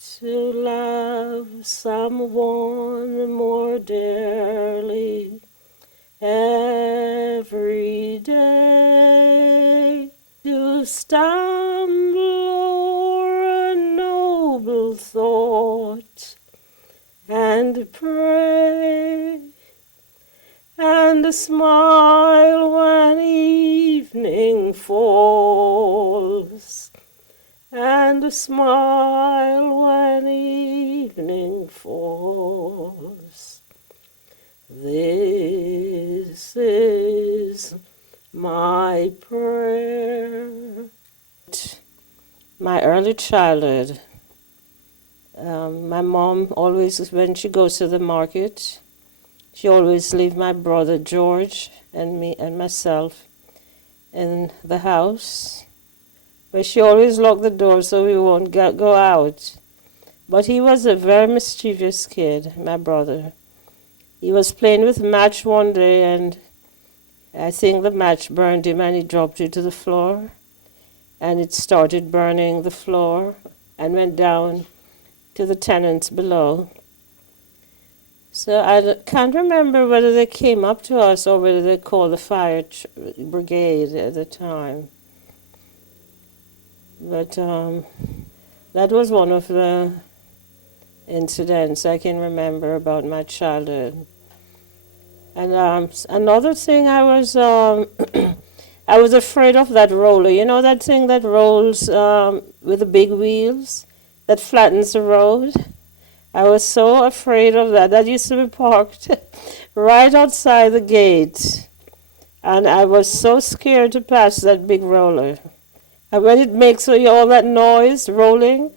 to love someone more dearly every day, to stumble o'er a noble thought and pray, and smile when evening falls, and smile when evening falls. This is my prayer. My early childhood, my mom always, when she goes to the market, she always leave my brother George and me and myself in the house. But she always locked the door so we won't go out. But he was a very mischievous kid, my brother. He was playing with match one day, and I think the match burned him, and he dropped it to the floor. And it started burning the floor and went down to the tenants below. So I can't remember whether they came up to us or whether they called the fire brigade at the time. But that was one of the incidents I can remember about my childhood. And another thing, I was I was afraid of that roller. You know that thing that rolls with the big wheels that flattens the road? I was so afraid of that. That used to be parked right outside the gate. And I was so scared to pass that big roller. And when it makes all that noise rolling,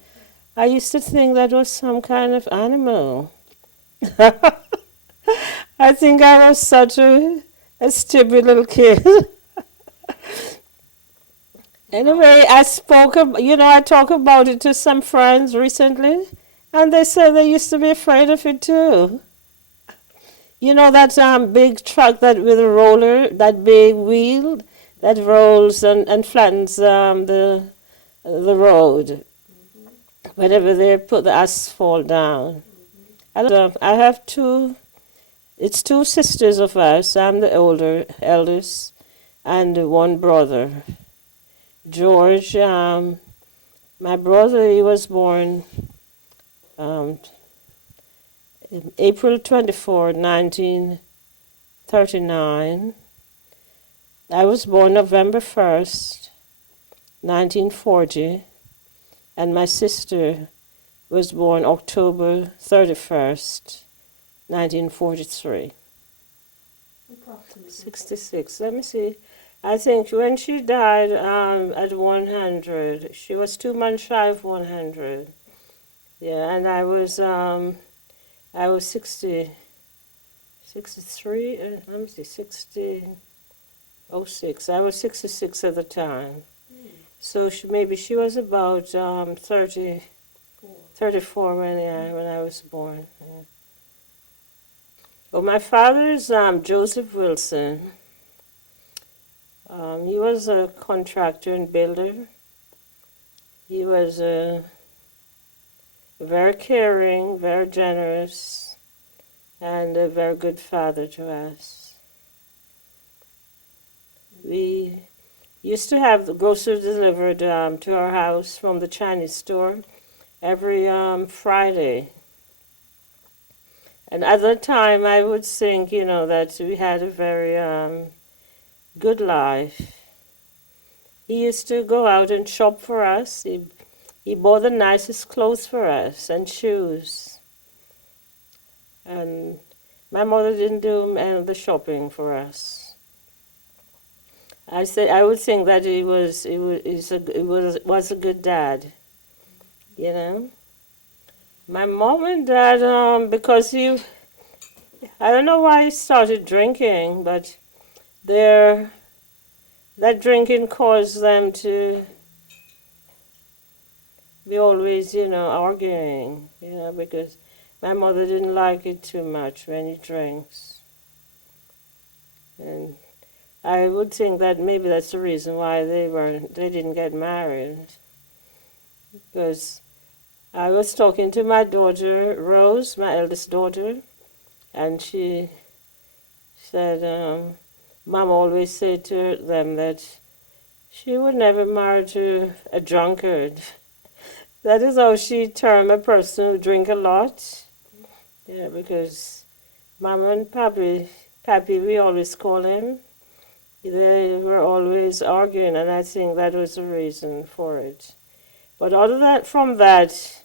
I used to think that was some kind of animal. I think I was such a stupid little kid. Anyway, I talked about it to some friends recently, and they said they used to be afraid of it too. You know that big truck that with a roller, that big wheel that rolls and flattens the road whenever they put the asphalt down. I have two. It's two sisters of us. I'm the eldest, and one brother. George, my brother, he was born April 24, 1939. I was born November 1st, 1940, and my sister was born October 31st, 1943. 66. Let me see. I think when she died at 100, she was 2 months shy of 100. Yeah, and I was 63, let me see, 06. I was 66 at the time. So maybe she was about 34 when I was born. Yeah. Well, my father is Joseph Wilson. He was a contractor and builder. He was very caring, very generous, and a very good father to us. We used to have the groceries delivered to our house from the Chinese store every Friday. And at that time, I would think, that we had a very good life. He used to go out and shop for us. He bought the nicest clothes for us and shoes. And my mother didn't do the shopping for us. I would think that he was a good dad, My mom and dad, because I don't know why he started drinking, but that drinking caused them to be always, arguing, because my mother didn't like it too much when he drinks. And I would think that maybe that's the reason why they didn't get married. Because I was talking to my daughter, Rose, my eldest daughter, and she said, Mom always said to them that she would never marry to a drunkard. That is how she termed a person who drink a lot. Yeah, because Mama and Pappy, we always call him, they were always arguing, and I think that was the reason for it. But other than from that,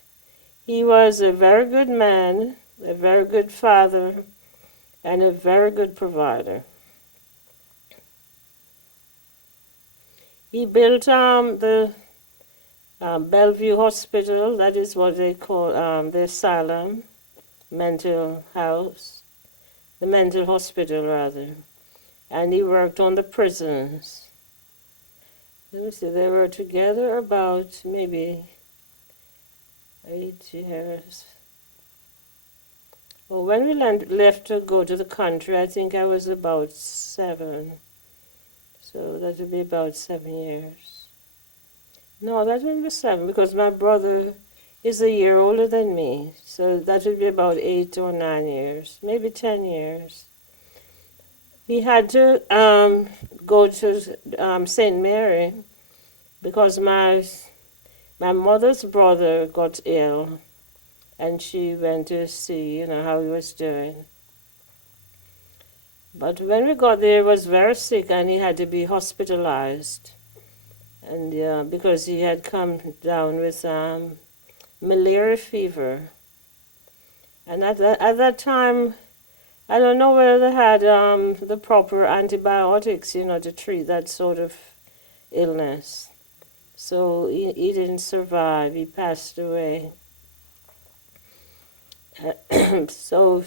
he was a very good man, a very good father, and a very good provider. He built the Bellevue Hospital, that is what they call the asylum, mental house, the mental hospital rather. And he worked on the prisons. Let me see, they were together about maybe 8 years. Well, when we left to go to the country, I think I was about 7. So that would be about 7 years. No, that wouldn't be 7 because my brother is a year older than me. So that would be about 8 or 9 years, maybe 10 years. We had to go to St. Mary because my mother's brother got ill, and she went to see, how he was doing. But when we got there, he was very sick, and he had to be hospitalized, and because he had come down with malaria fever. And at that time, I don't know whether they had the proper antibiotics, to treat that sort of illness. So he didn't survive. He passed away. So,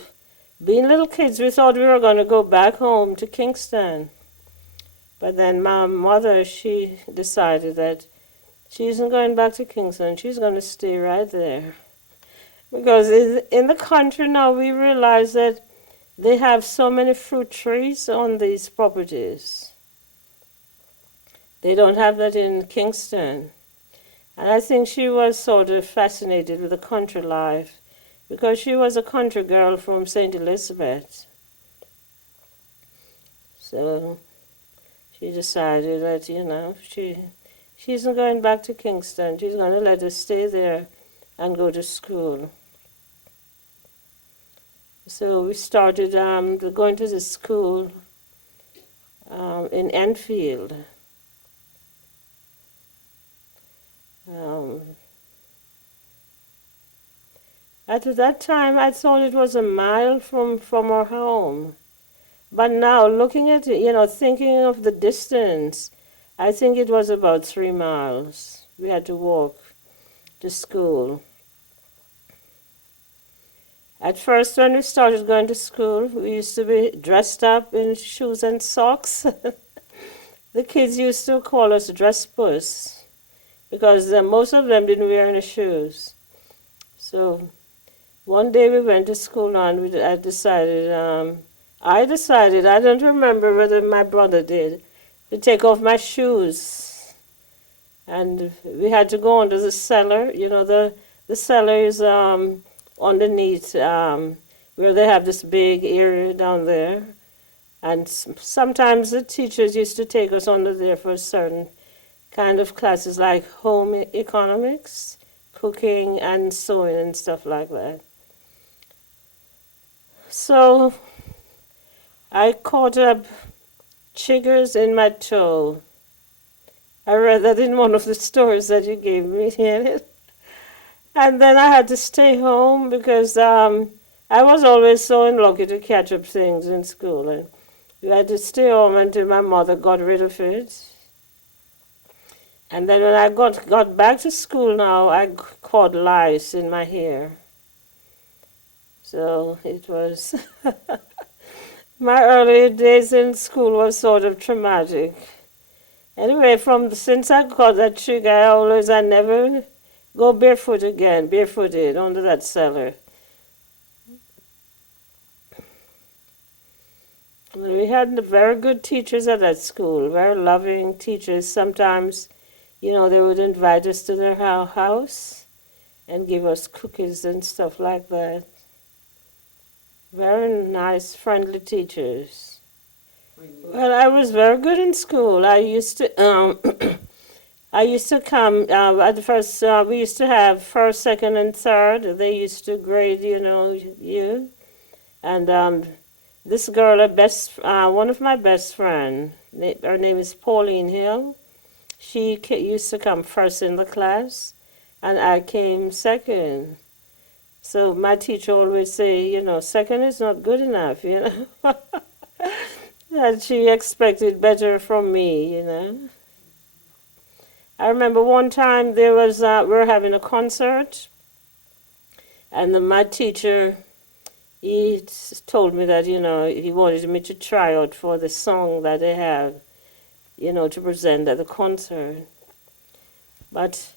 being little kids, we thought we were going to go back home to Kingston. But then my mother, she decided that she isn't going back to Kingston. She's going to stay right there. Because in the country now, we realize that they have so many fruit trees on these properties. They don't have that in Kingston. And I think she was sort of fascinated with the country life because she was a country girl from St. Elizabeth. So she decided that, she isn't going back to Kingston. She's going to let us stay there and go to school. So we started going to the school in Enfield. At that time, I thought it was a mile from our home. But now, looking at it, thinking of the distance, I think it was about 3 miles. We had to walk to school. At first, when we started going to school, we used to be dressed up in shoes and socks. The kids used to call us dress puss because most of them didn't wear any shoes. So one day we went to school and I decided, I don't remember whether my brother did, to take off my shoes. And we had to go into the cellar. The cellar is underneath where they have this big area down there. And sometimes the teachers used to take us under there for certain kind of classes like home economics, cooking and sewing and stuff like that. So I caught up chiggers in my toe. I read that in one of the stories that you gave me. And then I had to stay home because I was always so unlucky to catch up things in school. And we had to stay home until my mother got rid of it. And then when I got back to school now, I caught lice in my hair. So it was... My early days in school was sort of traumatic. Anyway, since I got that trigger, I never go barefooted under that cellar. We had very good teachers at that school, very loving teachers. Sometimes, they would invite us to their house, and give us cookies and stuff like that. Very nice, friendly teachers. Well, I was very good in school. I used to come at the first. We used to have first, second, and third. They used to grade, you. And this girl, one of my best friend, her name is Pauline Hill. She used to come first in the class, and I came second. So my teacher always say, second is not good enough. And she expected better from me. I remember one time we were having a concert, and my teacher, he told me that, he wanted me to try out for the song that they have, to present at the concert. But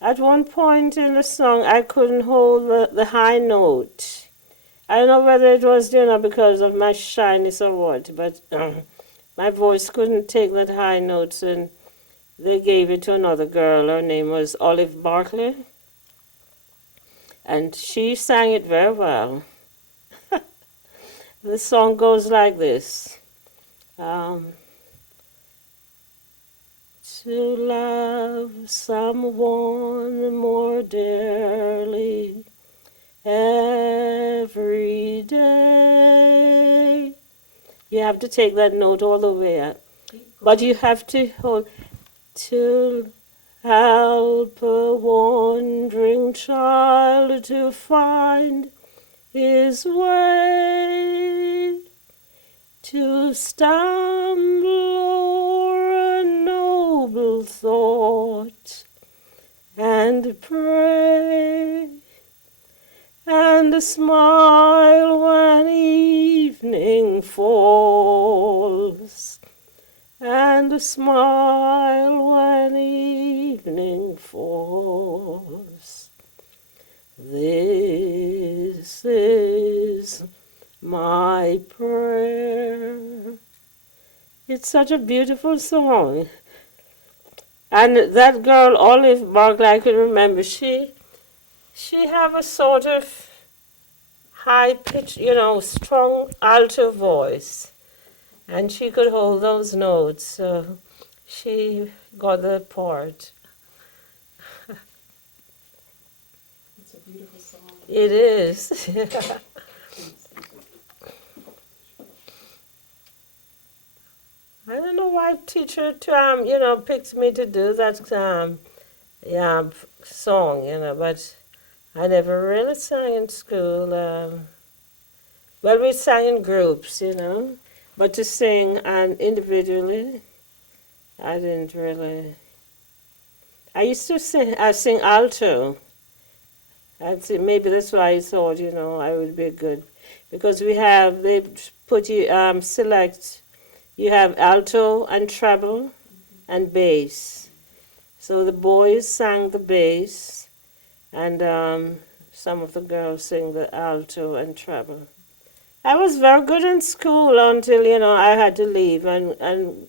at one point in the song, I couldn't hold the high note. I don't know whether it was, because of my shyness or what, but my voice couldn't take that high notes, and they gave it to another girl. Her name was Olive Barkley, and she sang it very well. The song goes like this. To love someone more dearly every day. You have to take that note all the way up. But you have to hold to help a wandering child to find his way, to stumble o'er a noble thought and pray, and smile when evening falls, and smile when evening falls. This is my prayer. It's such a beautiful song. And that girl, Olive Barkley, I can remember, she have a sort of high pitch, strong alto voice. And she could hold those notes, so she got the part. It's a beautiful song. It is. I don't know why teacher, picked me to do that, song, but I never really sang in school. Well, we sang in groups, but to sing and individually, I didn't really. I used to sing alto. I'd say maybe that's why I thought, I would be good. Because they put you, select, you have alto and treble and bass. So the boys sang the bass, and some of the girls sang the alto and treble. I was very good in school until, I had to leave and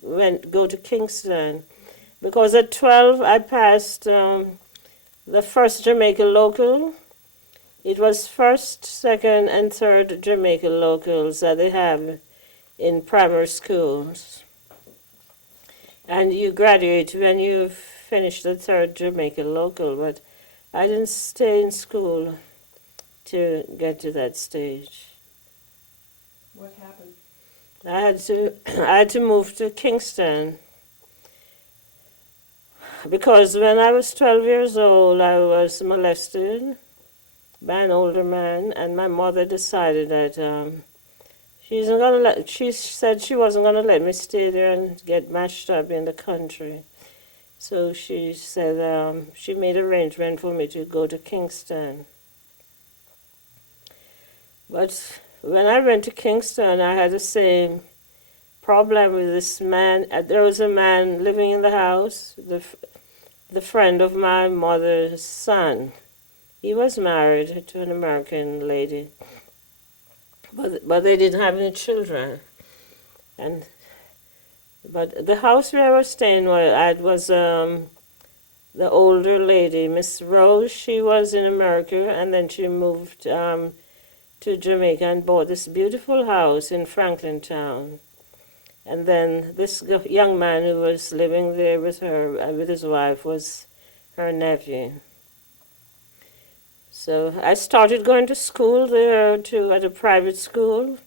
go to Kingston. Because at 12, I passed the first Jamaica local. It was first, second, and third Jamaica locals that they have in primary schools. And you graduate when you finish the third Jamaica local, but I didn't stay in school to get to that stage. What happened? I had to move to Kingston because when I was 12 years old, I was molested by an older man, and my mother decided that she said she wasn't gonna let me stay there and get mashed up in the country. So she said she made arrangement for me to go to Kingston. But when I went to Kingston, I had the same problem with this man. There was a man living in the house, the friend of my mother's son. He was married to an American lady, but they didn't have any children. But the house where I was staying was the older lady, Miss Rose, she was in America, and then she moved to Jamaica and bought this beautiful house in Franklin Town. And then this young man who was living there with her, with his wife, was her nephew. So I started going to school there too, at a private school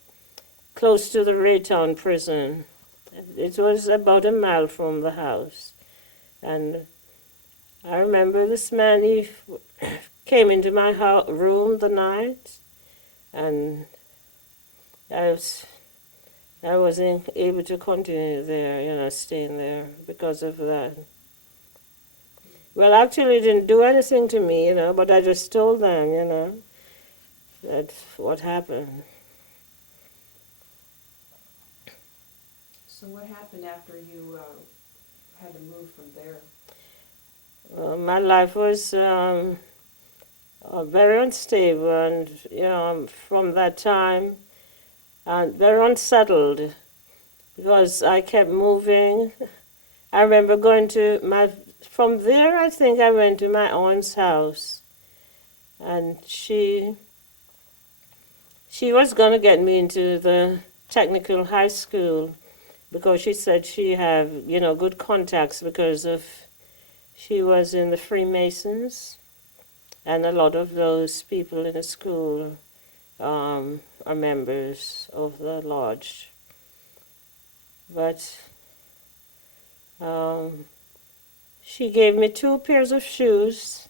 close to the Raytown prison. It was about a mile from the house. And I remember this man, he came into my room the night, and I wasn't able to continue there, staying there because of that. Well, actually, it didn't do anything to me, but I just told them, that's what happened. So what happened after you had to move from there? My life was very unstable, and from that time, and very unsettled because I kept moving. I remember going to from there I think I went to my aunt's house, and she was going to get me into the technical high school because she said she had, good contacts because of she was in the Freemasons, and a lot of those people in the school are members of the lodge. But she gave me 2 pairs of shoes,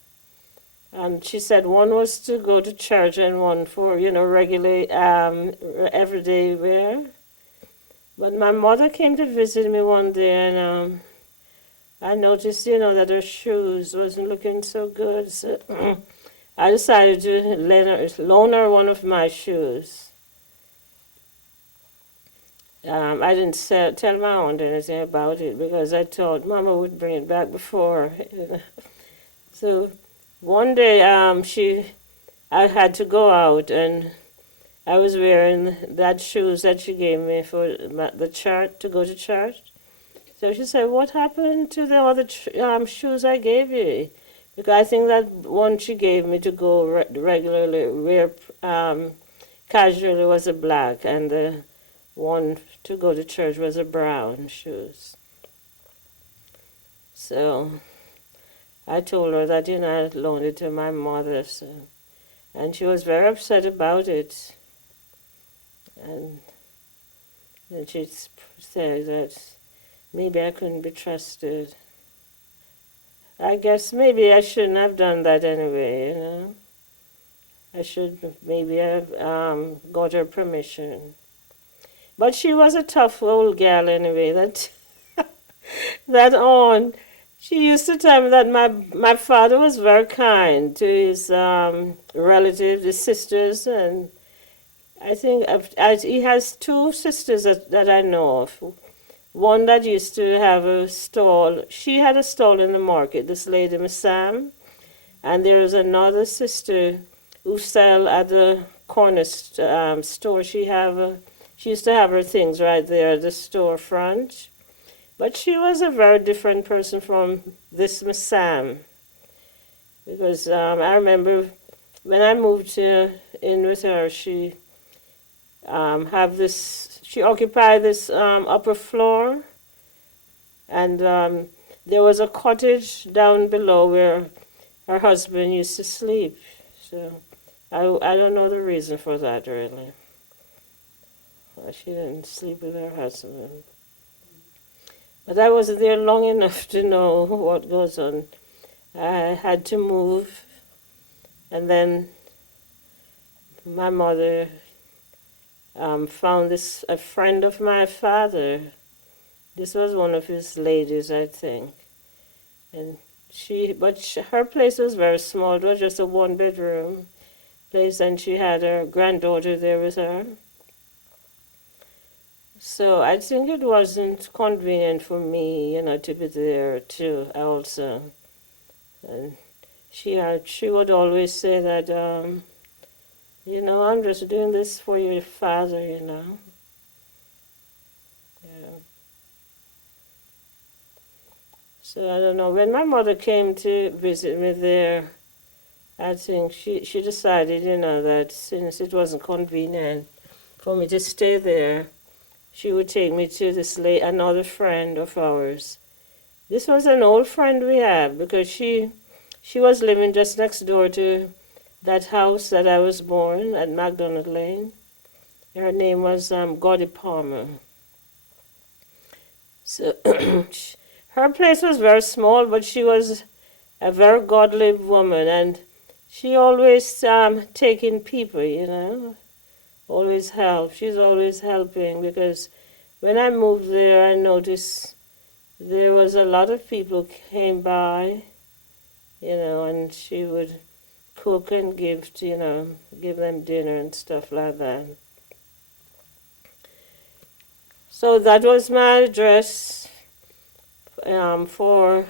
and she said one was to go to church and one for, regular, everyday wear. But my mother came to visit me one day, and I noticed, that her shoes wasn't looking so good. So I decided to loan her one of my shoes. I didn't tell my aunt anything about it because I thought Mama would bring it back before. So one day I had to go out, and I was wearing that shoes that she gave me for the church, to go to church. So she said, "What happened to the other shoes I gave you?" Because I think that one she gave me to go regularly wear casually was a black, and the one to go to church was a brown shoes. So I told her that I loaned it to my mother, and she was very upset about it. And then she said that maybe I couldn't be trusted. I guess maybe I shouldn't have done that anyway, I should maybe have got her permission. But she was a tough old girl anyway. That aunt, she used to tell me that my father was very kind to his relatives, his sisters, and I think he has 2 sisters that I know of. One that used to have a stall. She had a stall in the market, this lady, Miss Sam. And there was another sister who sell at the corner store. She used to have her things right there at the store front. But she was a very different person from this Miss Sam. Because I remember when I moved in with her, she she occupied this upper floor, and there was a cottage down below where her husband used to sleep. So I don't know the reason for that really. She didn't sleep with her husband. But I wasn't there long enough to know what goes on. I had to move, and then my mother found a friend of my father. This was one of his ladies, I think. And her place was very small. It was just a 1-bedroom place, and she had her granddaughter there with her. So I think it wasn't convenient for me, to be there too also. And she would always say that, I'm just doing this for your father, Yeah. So I don't know. When my mother came to visit me there, I think she decided, that since it wasn't convenient for me to stay there, she would take me to another friend of ours. This was an old friend we had because she was living just next door to that house that I was born at McDonald Lane. Her name was Gladys Palmer. So her place was very small, but she was a very godly woman, and she always taking people, always help. She's always helping because when I moved there, I noticed there was a lot of people came by, and she would cook and give them dinner and stuff like that. So that was my address for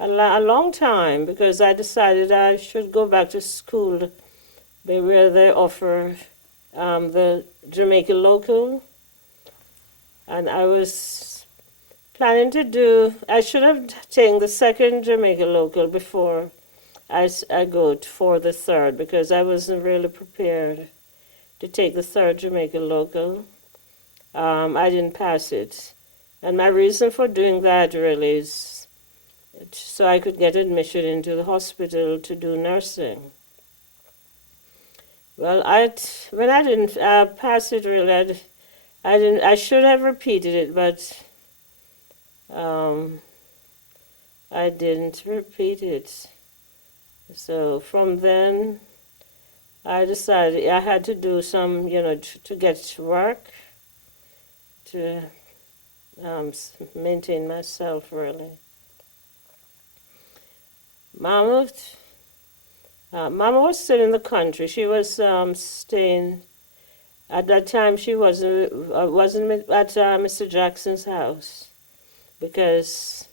a long time because I decided I should go back to school where they offer the Jamaica local. And I was planning I should have taken the second Jamaica local before I go for the third because I wasn't really prepared to take the third Jamaica local. I didn't pass it. And my reason for doing that really is so I could get admission into the hospital to do nursing. Well, when I didn't pass it really, I should have repeated it, but I didn't repeat it. So from then, I decided I had to do some, to get work, to maintain myself, really. Mama was still in the country. She was staying. At that time, she wasn't at Mr. Jackson's house because.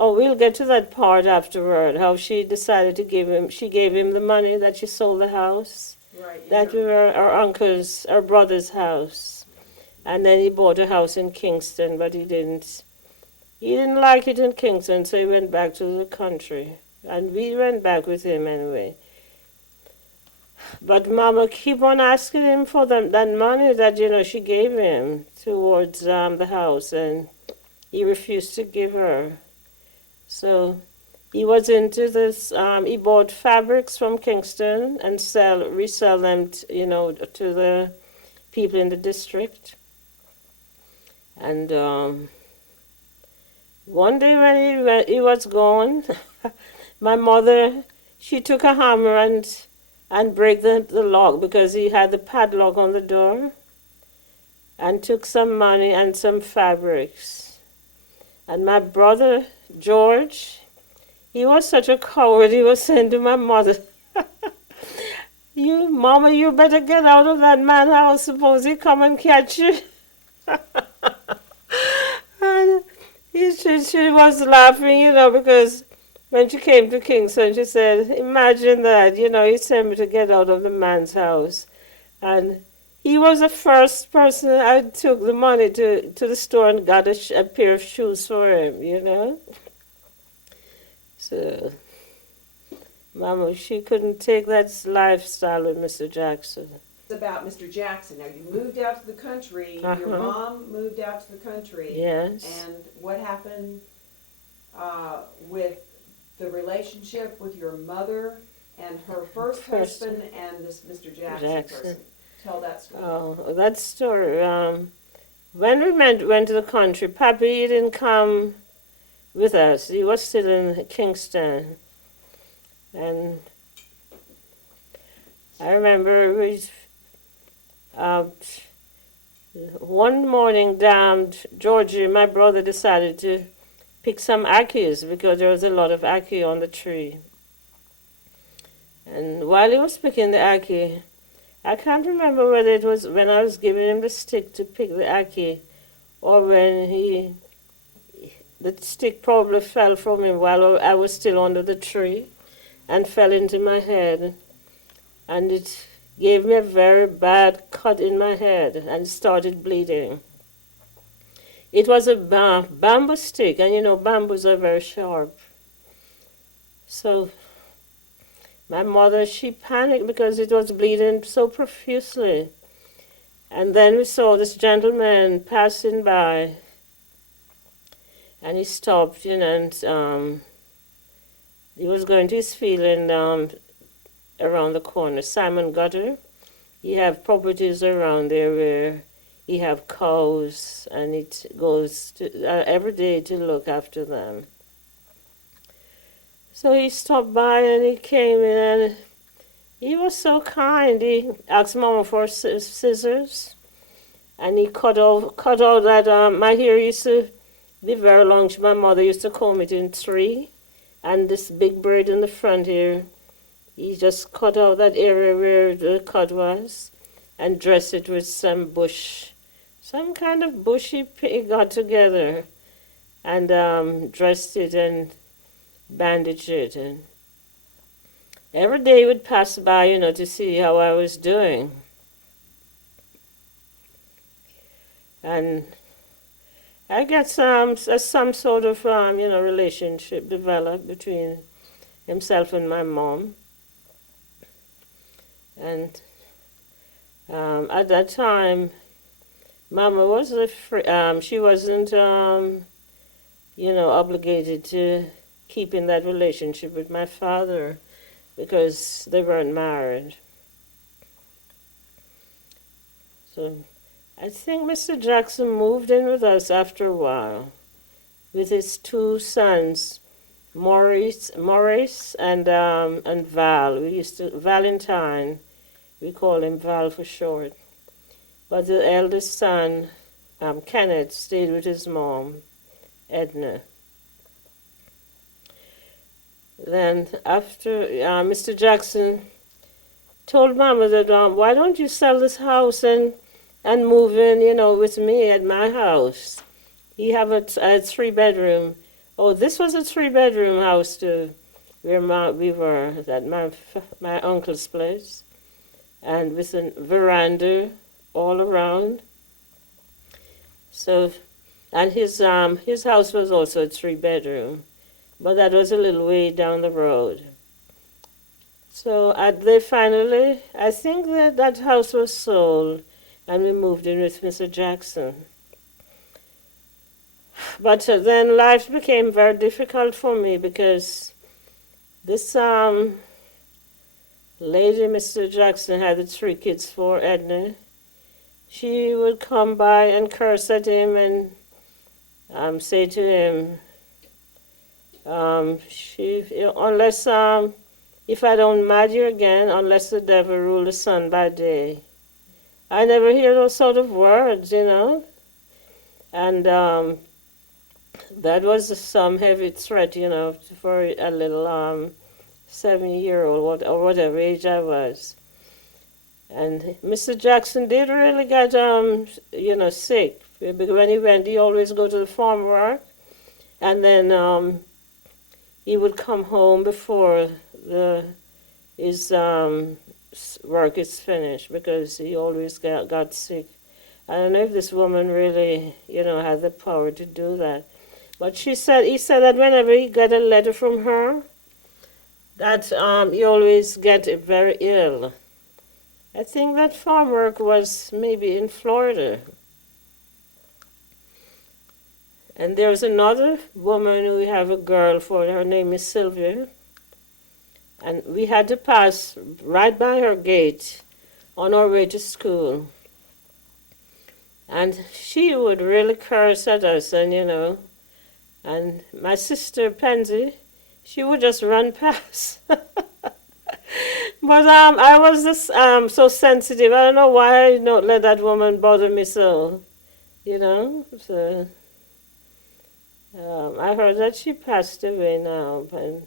We'll get to that part afterward. How she decided to she gave him the money that she sold the house. Right. That was our brother's house, and then he bought a house in Kingston, but he didn't like it in Kingston, so he went back to the country, and we went back with him anyway. But Mama keep on asking him for that money that she gave him towards the house, and he refused to give her. So he was into this. He bought fabrics from Kingston and resell them, to the people in the district. And one day when he was gone, my mother, she took a hammer and break the lock because he had the padlock on the door, and took some money and some fabrics. And my brother George, he was such a coward. He was saying to my mother, Mama, you better get out of that man's house. Suppose he come and catch you." And she was laughing, because when she came to Kingston, she said, "Imagine that, he sent me to get out of the man's house." And he was the first person I took the money to the store and got a pair of shoes for him, So, Mama, she couldn't take that lifestyle with Mr. Jackson. About Mr. Jackson. Now, you moved out to the country. Your mom moved out to the country. Yes. And what happened with the relationship with your mother and her first husband and this Mr. Jackson person? Tell that story. Oh, that story. When we went to the country, Papi didn't come with us. He was still in Kingston. And I remember one morning, Georgie, my brother, decided to pick some ackes because there was a lot of ackee on the tree. And while he was picking the ackee, I can't remember whether it was when I was giving him the stick to pick the ackee or when the stick probably fell from him while I was still under the tree and fell into my head. And it gave me a very bad cut in my head and started bleeding. It was a bamboo stick, and bamboos are very sharp. So my mother, she panicked because it was bleeding so profusely. And then we saw this gentleman passing by, and he stopped, and he was going to his field and around the corner. Simon Gutter. He have properties around there where he have cows, and it goes to, every day to look after them. So he stopped by and he came in and he was so kind. He asked Mama for scissors, and he cut out that my hair used to be very long. My mother used to comb it in three, and this big braid in the front here, he just cut out that area where the cut was and dressed it with some kind of bush he got together, and dressed it and bandaged it. And every day he would pass by, to see how I was doing. And I got some sort of, relationship developed between himself and my mom. And at that time, Mama was she wasn't, obligated to keep in that relationship with my father because they weren't married. So I think Mr. Jackson moved in with us after a while with his two sons, Maurice and Val. Valentine. We call him Val for short. But the eldest son, Kenneth, stayed with his mom, Edna. Then after Mr. Jackson told Mama that why don't you sell this house and move in, with me at my house. He have a 3-bedroom. Oh, this was a 3-bedroom house too, where we were at my uncle's place, and with a veranda all around. So, and his house was also a 3-bedroom, but that was a little way down the road. So they finally, I think that house was sold, and we moved in with Mr. Jackson. But then life became very difficult for me because this lady, Mr. Jackson, had the 3 kids for Edna. She would come by and curse at him and say to him, unless if I don't marry you again, unless the devil rule the sun by day. I never hear those sort of words, and that was some heavy threat, for a little 7-year-old or whatever age I was. And Mr. Jackson did really get, sick. When he went, he always go to the farm work, and then he would come home before his work is finished because he always got sick. I don't know if this woman really, had the power to do that. But he said that whenever he got a letter from her, that he always get very ill. I think that farm work was maybe in Florida. And there was another woman who have a girl for, her name is Sylvia. And we had to pass right by her gate on our way to school. And she would really curse at us, and and my sister Pansy, she would just run past. But I was just so sensitive. I don't know why I don't let that woman bother me so, So I heard that she passed away now, and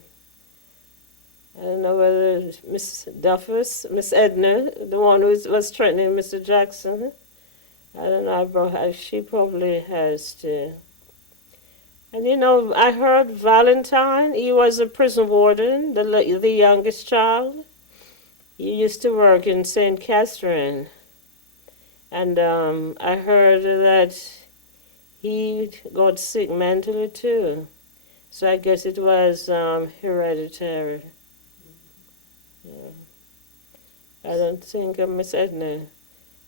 I don't know whether Miss Duffus, Miss Edna, the one who was threatening Mr. Jackson, I don't know, she probably has too. And I heard Valentine, he was a prison warden, the youngest child. He used to work in St. Catherine. And I heard that he got sick mentally too. So I guess it was hereditary. Yeah. I don't think Miss Edna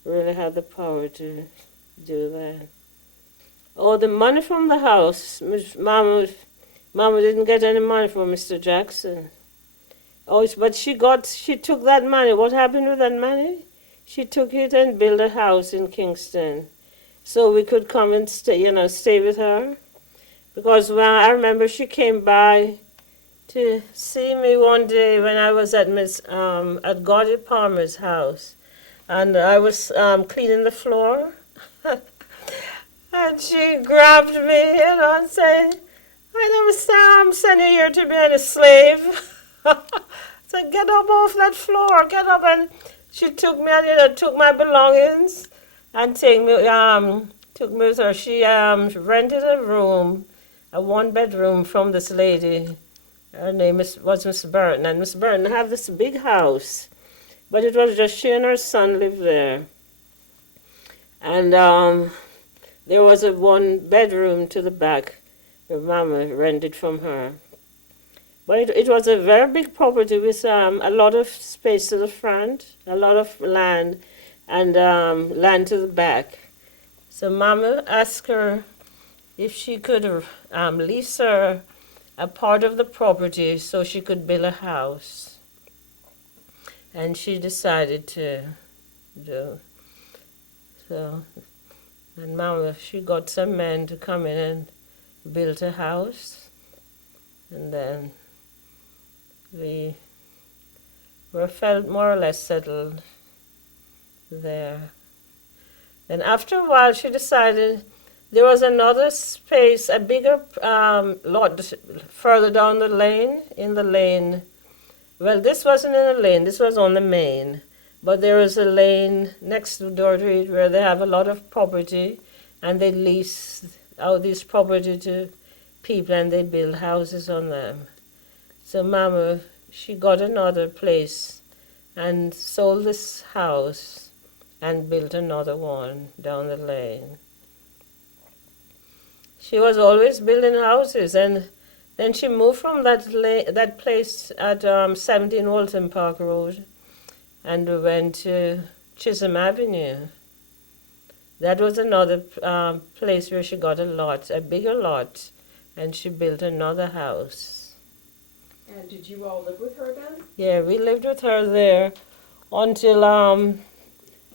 really had the power to do that. Oh, the money from the house. Mama didn't get any money from Mr. Jackson. Oh, but she took that money. What happened with that money? She took it and built a house in Kingston, so we could come and stay with her. Because I remember she came by to see me one day when I was at Gladys Palmer's house, and I was cleaning the floor, and she grabbed me, and said, "I never sent you here to be any slave." So get up off that floor, get up, and she took me and took my belongings and took me with her. She rented a room, a 1 bedroom from this lady. Her name was Miss Burton, and Miss Burton had this big house, but it was just she and her son lived there. And there was a 1 bedroom to the back that Mama rented from her. But it was a very big property with a lot of space to the front, a lot of land, and land to the back. So Mama asked her if she could lease her a part of the property so she could build a house. And she decided to do so. And Mama, she got some men to come in and build a house. And then we felt more or less settled there. Then after a while, she decided there was another space, a bigger lot further down the lane, in the lane. Well, this wasn't in a lane, this was on the main. But there was a lane next door to it where they have a lot of property, and they lease out this property to people and they build houses on them. So Mama, she got another place and sold this house and built another one down the lane. She was always building houses, and then she moved from that place at 17 Walton Park Road, and we went to Chisholm Avenue. That was another place where she got a bigger lot, and she built another house. And did you all live with her then? Yeah, we lived with her there until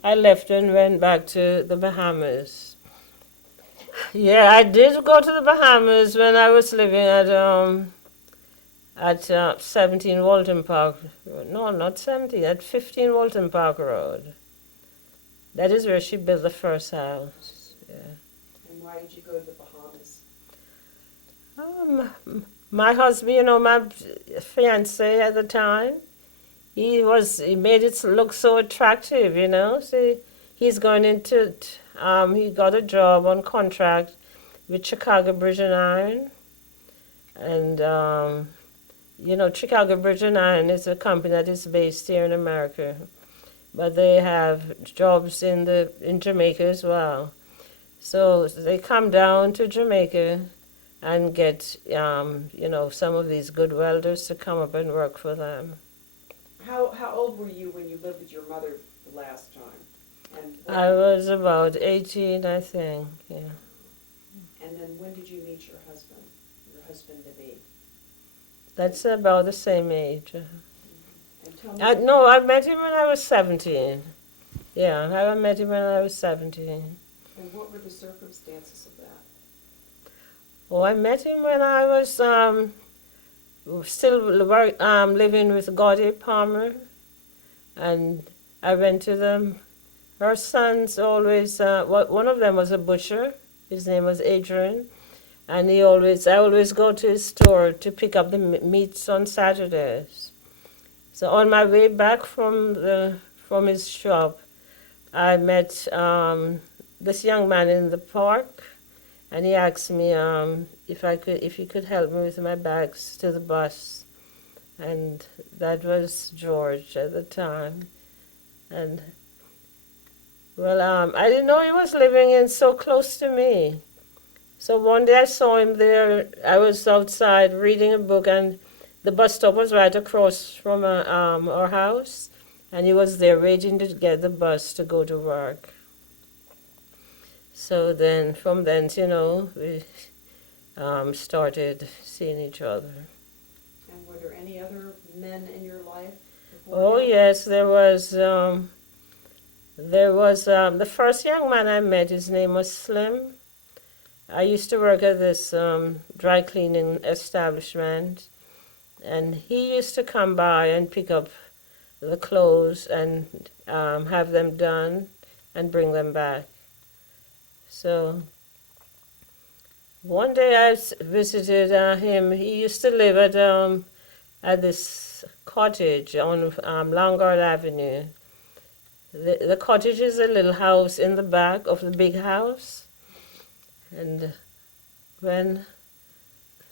I left and went back to the Bahamas. Yeah, I did go to the Bahamas when I was living at 17 Walton Park. No, not 17, at 15 Walton Park Road. That is where she built the first house. Yeah. And why did you go to the Bahamas? My husband, my fiance at the time, he made it look so attractive, So he's going into, he got a job on contract with Chicago Bridge and Iron. And, Chicago Bridge and Iron is a company that is based here in America. But they have jobs in Jamaica as well. So they come down to Jamaica and get, some of these good welders to come up and work for them. How old were you when you lived with your mother the last time? I was about 18, I think, yeah. And then when did you meet your husband-to-be? That's about the same age. And tell me. No, I met him when I was 17. Yeah, I met him when I was 17. And what were the circumstances of that? Oh, I met him when I was still living with Gladys Palmer, and I went to them. Her sons always, one of them was a butcher. His name was Adrian, and I always go to his store to pick up the meats on Saturdays. So on my way back from his shop, I met this young man in the park. And he asked me if he could help me with my bags to the bus, and that was George at the time. And I didn't know he was living in so close to me, So one day I saw him there. I was outside reading a book, and the bus stop was right across from our house, and he was there waiting to get the bus to go to work. So then, from then, we started seeing each other. And were there any other men in your life before Oh him? yes, there was the first young man I met. His name was Slim. I used to work at this dry cleaning establishment, and he used to come by and pick up the clothes and have them done and bring them back. So one day I visited him. He used to live at this cottage on Longard Avenue. The cottage is a little house in the back of the big house. And when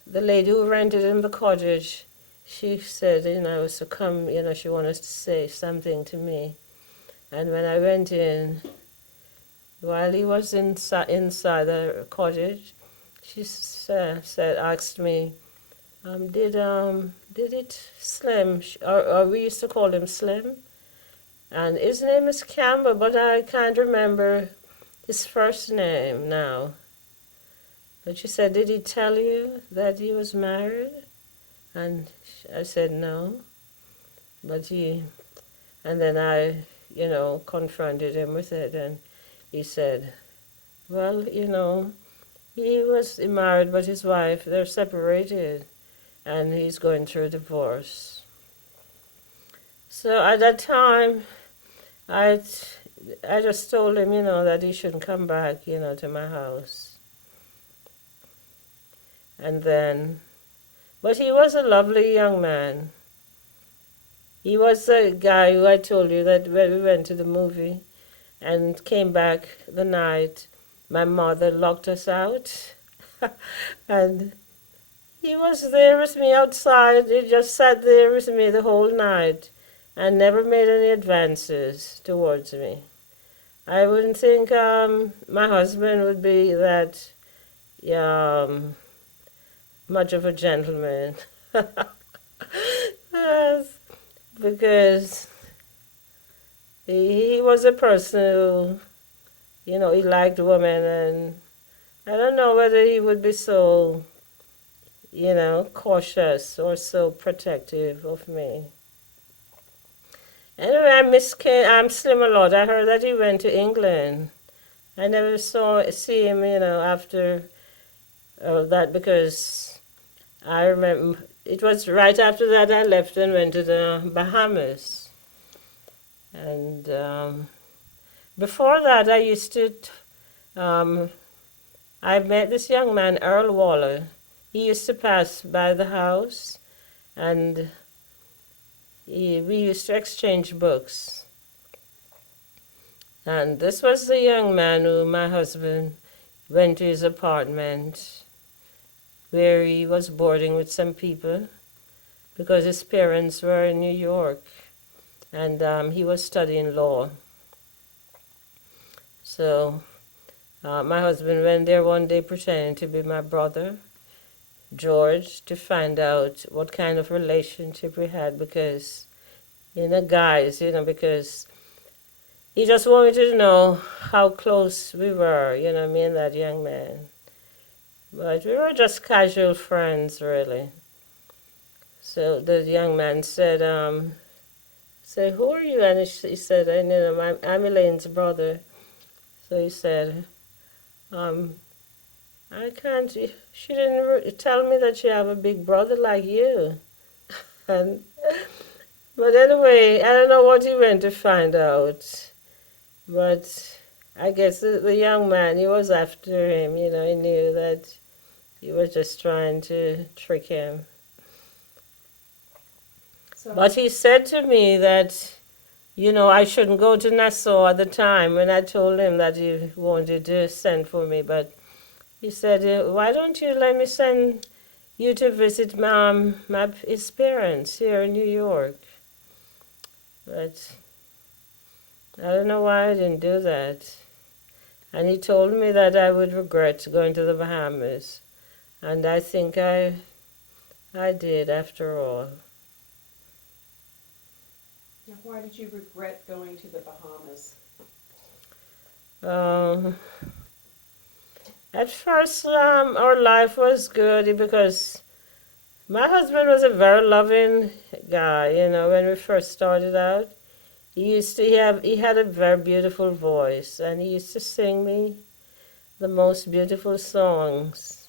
the lady who rented him the cottage, she said, I was to come, she wanted to say something to me. And when I went in, while he was inside the cottage, she asked me, did it Slim, or we used to call him Slim, and his name is Campbell, but I can't remember his first name now. But she said, did he tell you that he was married? And I said, no. And then I, confronted him with it, and he said, well, he was married, but his wife, they're separated, and he's going through a divorce. So at that time, I just told him, that he shouldn't come back, to my house. And then, but he was a lovely young man. He was the guy who I told you that when we went to the movie and came back the night, my mother locked us out. And he was there with me outside. He just sat there with me the whole night and never made any advances towards me. I wouldn't think my husband would be that much of a gentleman. Yes, because he was a person who, he liked women, and I don't know whether he would be so, cautious or so protective of me. Anyway, I'm Slim a lot. I heard that he went to England. I never see him, after that, because I remember it was right after that I left and went to the Bahamas. And before that, I met this young man, Earl Waller. He used to pass by the house, and we used to exchange books. And this was the young man who my husband went to his apartment, where he was boarding with some people because his parents were in New York, and he was studying law. So my husband went there one day pretending to be my brother, George, to find out what kind of relationship we had, because, because he just wanted to know how close we were, me and that young man. But we were just casual friends, really. So the young man said, who are you? And he said, I'm Elaine's brother. So he said, I can't, she didn't tell me that she have a big brother like you. But anyway, I don't know what he went to find out. But I guess the young man, he was after him, he knew that he was just trying to trick him. But he said to me that, I shouldn't go to Nassau at the time when I told him that he wanted to send for me. But he said, why don't you let me send you to visit his parents here in New York? But I don't know why I didn't do that. And he told me that I would regret going to the Bahamas. And I think I did after all. Now, why did you regret going to the Bahamas? Um, at first, our life was good because my husband was a very loving guy. When we first started out, he had a very beautiful voice, and he used to sing me the most beautiful songs.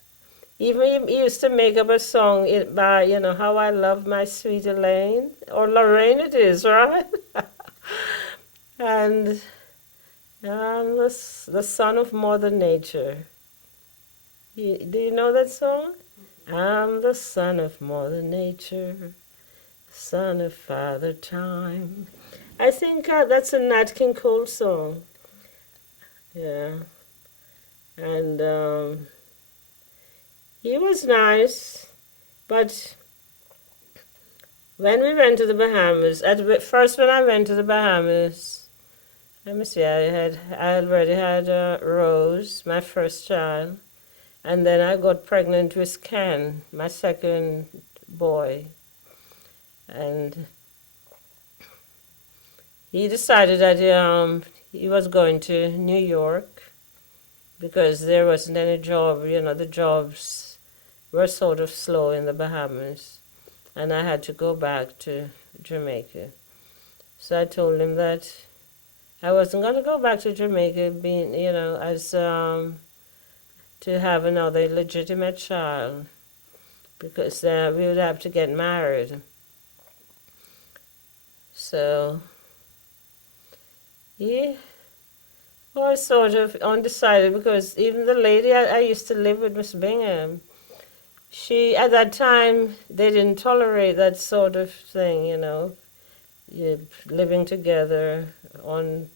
Even he used to make up a song by, how I love my sweet Elaine, or Lorraine it is, right? And the son of Mother Nature. Do you know that song? I'm the son of Mother Nature, son of Father Time. I think that's a Nat King Cole song. Yeah. And he was nice, but when we went to the Bahamas, first when I went to the Bahamas, let me see, I already had Rose, my first child, and then I got pregnant with Ken, my second boy, and he decided that he was going to New York because there wasn't any job. The jobs were sort of slow in the Bahamas, and I had to go back to Jamaica. So I told him that I wasn't going to go back to Jamaica, being as to have another legitimate child, because we would have to get married. So he was sort of undecided because even the lady I used to live with, Miss Bingham, at that time, they didn't tolerate that sort of thing, living together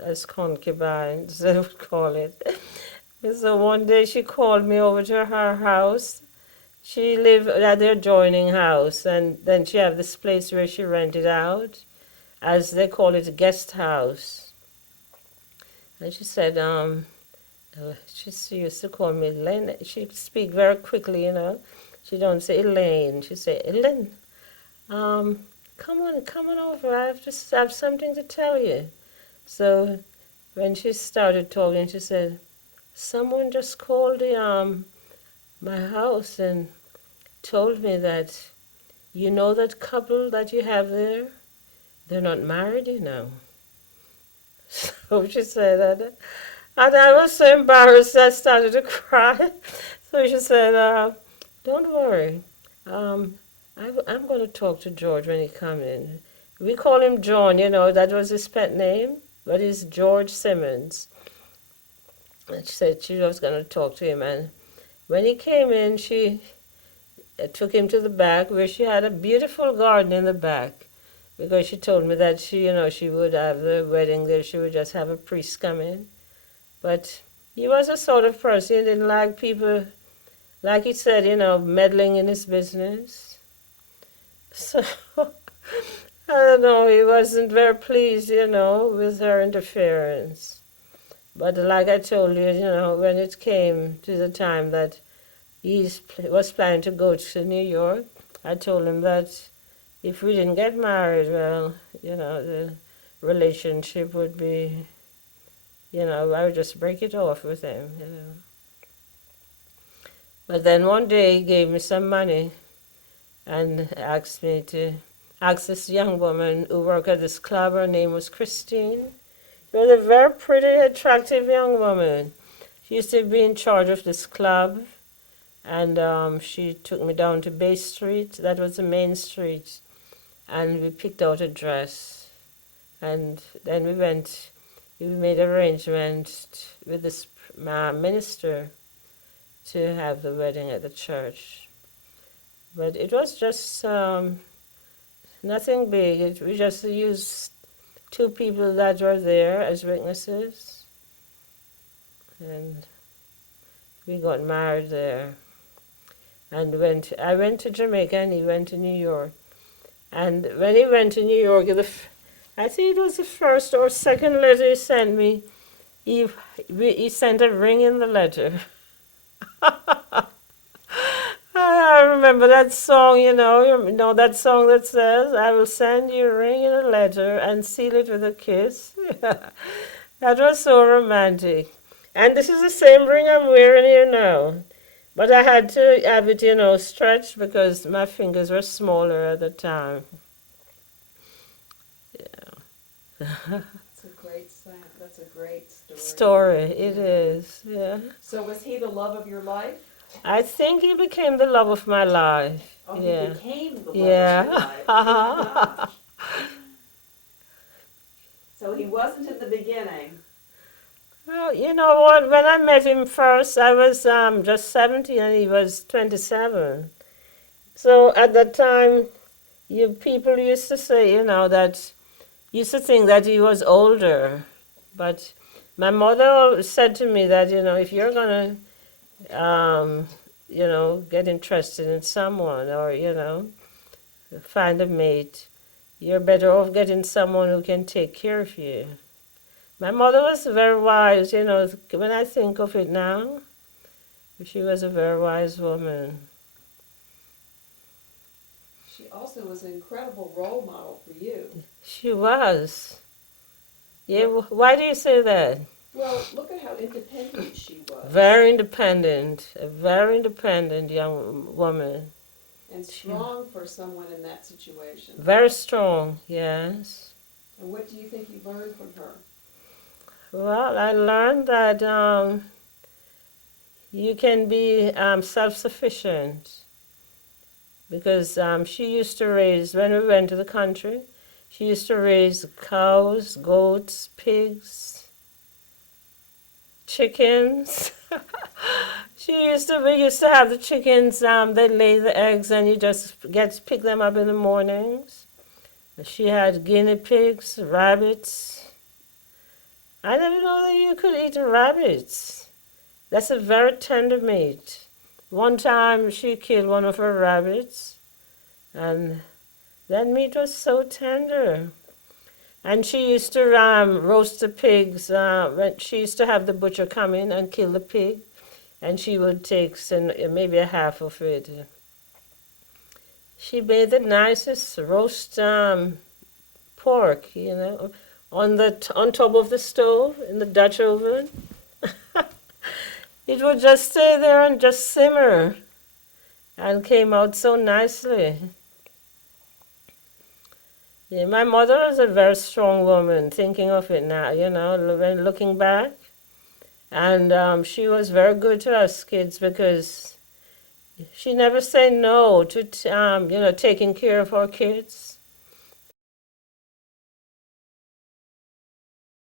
as concubines, they would call it. So one day she called me over to her house. She lived at their adjoining house, and then she had this place where she rented out, as they call it, a guest house. And she said, she used to call me Elaine. She'd speak very quickly, She don't say Elaine. She say, Elaine, come on over. I have something to tell you. So when she started talking, she said, someone just called my house and told me that that couple that you have there, they're not married, So she said that. And I was so embarrassed I started to cry. So she said, don't worry. I'm going to talk to George when he comes in. We call him John, that was his pet name, but he's George Simmonds. And she said she was going to talk to him. And when he came in, she took him to the back where she had a beautiful garden in the back, because she told me that she would have the wedding there. She would just have a priest come in. But he was a sort of person, he didn't like people, like he said, meddling in his business. So, I don't know, he wasn't very pleased, with her interference. But like I told you, when it came to the time that he was planning to go to New York, I told him that if we didn't get married, well, the relationship would be, I would just break it off with him, But then one day he gave me some money and asked me to ask this young woman who worked at this club. Her name was Christine. She was a very pretty, attractive young woman. She used to be in charge of this club, and she took me down to Bay Street. That was the main street. And we picked out a dress. And then we made arrangements with this minister to have the wedding at the church. But it was just nothing big. We just used 2 people that were there as witnesses. And we got married there. And I went to Jamaica and he went to New York. And when he went to New York, I think it was the first or second letter he sent me, He, he sent a ring in the letter. I remember that song, you know that song that says, I will send you a ring in a letter and seal it with a kiss. That was so romantic. And this is the same ring I'm wearing here now. But I had to have it, stretched because my fingers were smaller at the time. That's a great That's a great story. Story, it is, yeah. So was he the love of your life? I think he became the love of my life. Oh, yeah. he became the love Yeah. of your life. So he wasn't in the beginning. Well, you know what? When I met him first, I was just 17 and he was 27. So at that time, people used to say, that used to think that he was older. But my mother said to me that, if you're going to, get interested in someone or, find a mate, you're better off getting someone who can take care of you. My mother was very wise, when I think of it now, she was a very wise woman. She also was an incredible role model for you. She was. Yeah, why do you say that? Well, look at how independent she was. Very independent, a very independent young woman. And strong for someone in that situation. Very strong, yes. And what do you think you learned from her? Well, I learned that you can be self-sufficient because she used to raise, when we went to the country, she used to raise cows, goats, pigs, chickens. We used to have the chickens, they lay the eggs and you just pick them up in the mornings. She had guinea pigs, rabbits. I never know that you could eat rabbits. That's a very tender meat. One time she killed one of her rabbits, and that meat was so tender. And she used to roast the pigs. She used to have the butcher come in and kill the pig, and she would take maybe a half of it. She made the nicest roast pork, on top of the stove in the Dutch oven. It would just stay there and just simmer and came out so nicely. Yeah, my mother was a very strong woman, thinking of it now, when looking back. And she was very good to us kids because she never said no to, taking care of our kids.